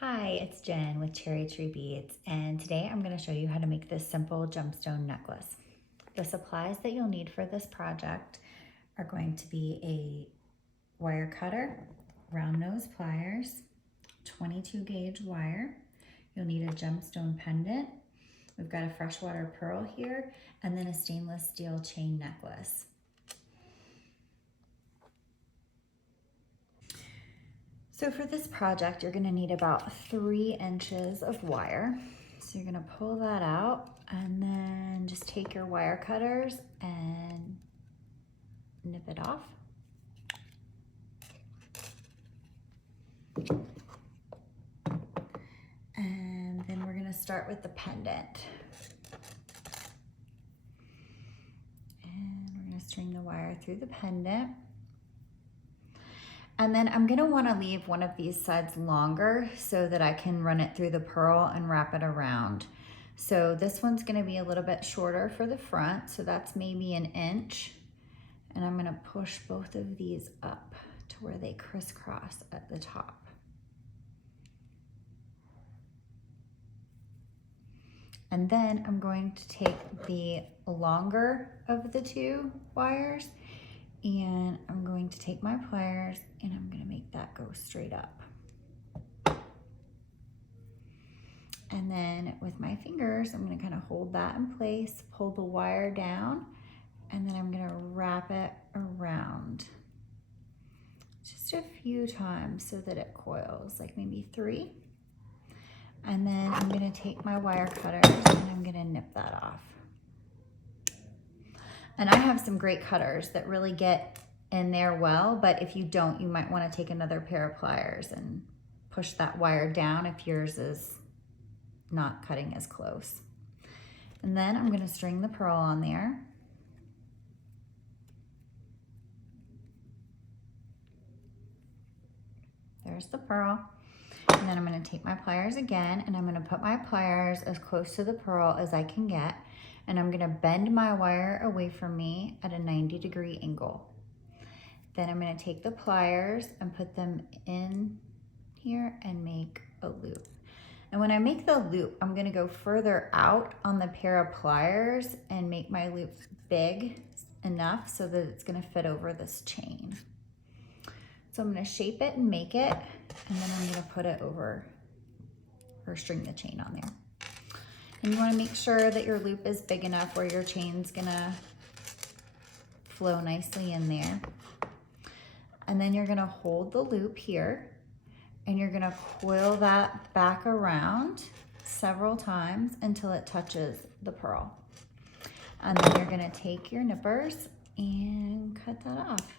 Hi, it's Jen with Cherry Tree Beads, and today I'm going to show you how to make this simple gemstone necklace. The supplies that you'll need for this project are going to be a wire cutter, round nose pliers, 22 gauge wire. You'll need a gemstone pendant. We've got a freshwater pearl here, and then a stainless steel chain necklace. So for this project, you're gonna need about 3 inches of wire. So you're gonna pull that out and then just take your wire cutters and nip it off. And then we're gonna start with the pendant. And we're gonna string the wire through the pendant. And then I'm gonna wanna leave one of these sides longer so that I can run it through the pearl and wrap it around. So this one's gonna be a little bit shorter for the front, so that's maybe 1 inch. And I'm gonna push both of these up to where they crisscross at the top. And then I'm going to take the longer of the 2 wires and I'm going to take my pliers and I'm gonna make that go straight up. And then with my fingers, I'm gonna kind of hold that in place, pull the wire down, and then I'm gonna wrap it around just a few times so that it coils, like maybe 3. And then I'm gonna take my wire cutters and I'm gonna nip that off. And I have some great cutters that really get in there well, but if you don't, you might want to take another pair of pliers and push that wire down if yours is not cutting as close. And then I'm going to string the pearl on there. There's the pearl. And then I'm going to take my pliers again and I'm going to put my pliers as close to the pearl as I can get. And I'm gonna bend my wire away from me at a 90-degree angle. Then I'm gonna take the pliers and put them in here and make a loop. And when I make the loop, I'm gonna go further out on the pair of pliers and make my loop big enough so that it's gonna fit over this chain. So I'm gonna shape it and make it, and then I'm gonna put it over or string the chain on there. And you wanna make sure that your loop is big enough where your chain's gonna flow nicely in there. And then you're gonna hold the loop here and you're gonna coil that back around several times until it touches the pearl. And then you're gonna take your nippers and cut that off.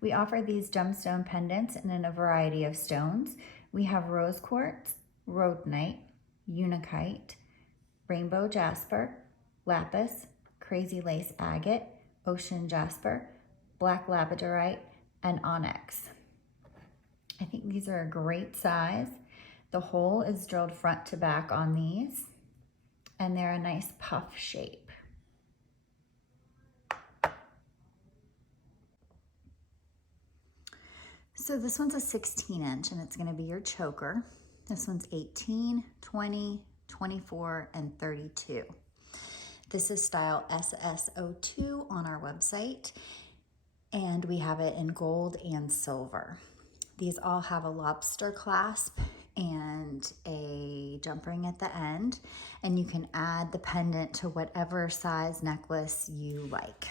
We offer these gemstone pendants in a variety of stones. We have rose quartz, rhodonite, unakite, rainbow jasper, lapis, crazy lace agate, ocean jasper, black labradorite, and onyx. I think these are a great size. The hole is drilled front to back on these, and they're a nice puff shape. So this one's a 16 inch and it's gonna be your choker. This one's 18, 20, 24, and 32. This is style SSO2 on our website, and we have it in gold and silver. These all have a lobster clasp and a jump ring at the end, and you can add the pendant to whatever size necklace you like.